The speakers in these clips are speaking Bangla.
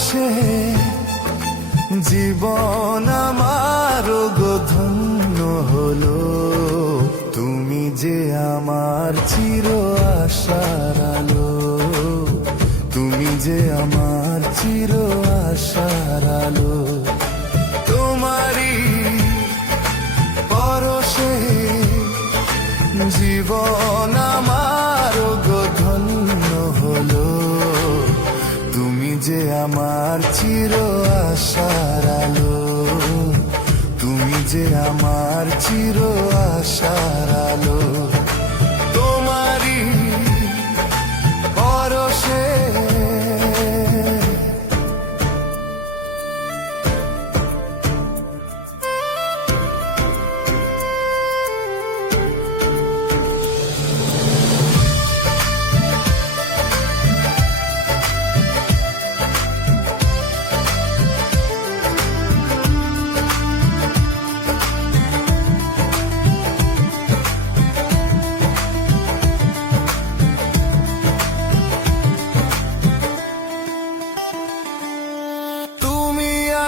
পরশে জীবন আমার গো ধন্য হলো। তুমি যে আমার চির আশার আলো, তুমি যে আমার চির আশার আলো। তোমারই পরশে জীবন আমার গো ধন্য হলো। তুমি যে আমার চির আশার আলো, তুমি যে আমার চির আশার আলো। তোমারই পরশে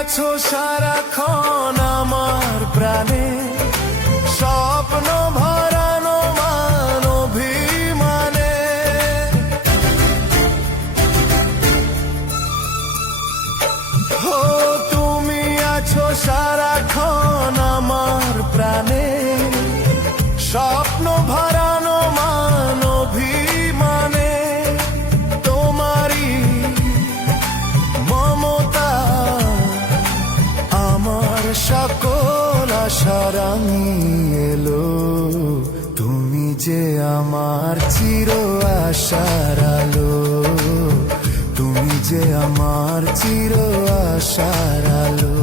আছো সারাক্ষণ আমার প্রাণে, স্বপ্ন ভরানো মান অভিমানে। ও তুমি আছো সারাক্ষণ আমার প্রাণে, স্বপ্ন ভরানো মান অভিমানে। তোমারই মমতা আমার সকল আশার আমি এলো। তুমি যে আমার চির আশার আলো, তুমি যে আমার চির আশার আলো।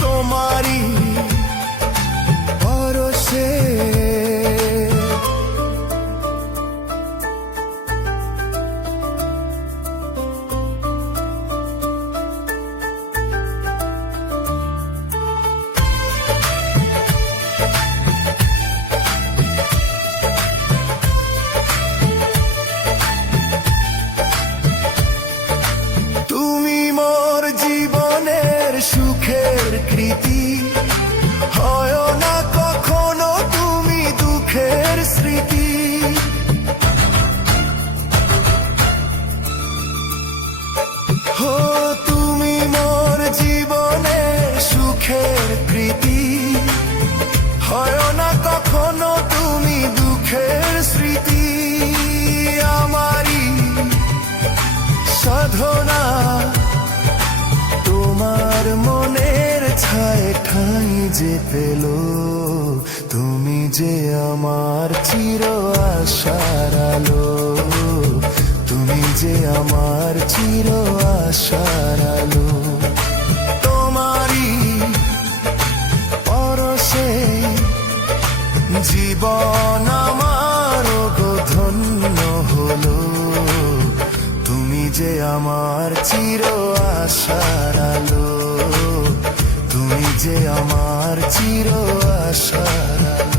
তোমারই পরশে সুখের কৃতি, হয় না কখনো তুমি দুঃখের স্মৃতি। ও তুমি মোর জীবনের সুখের কৃতি, হয় না কখনো তুমি দুঃখের স্মৃতি। আমারই সাধনা তোমার মনের ছায় ঠাঁই যে পেল। তুমি যে আমার চির আশার আলো, তুমি যে আমার চির আশার আলো। তোমারই পরশে জীবন আমার গো ধন্য হলো। তুমি যে আমার চির আশার আলো, তুমি যে আমার চির আশার আলো।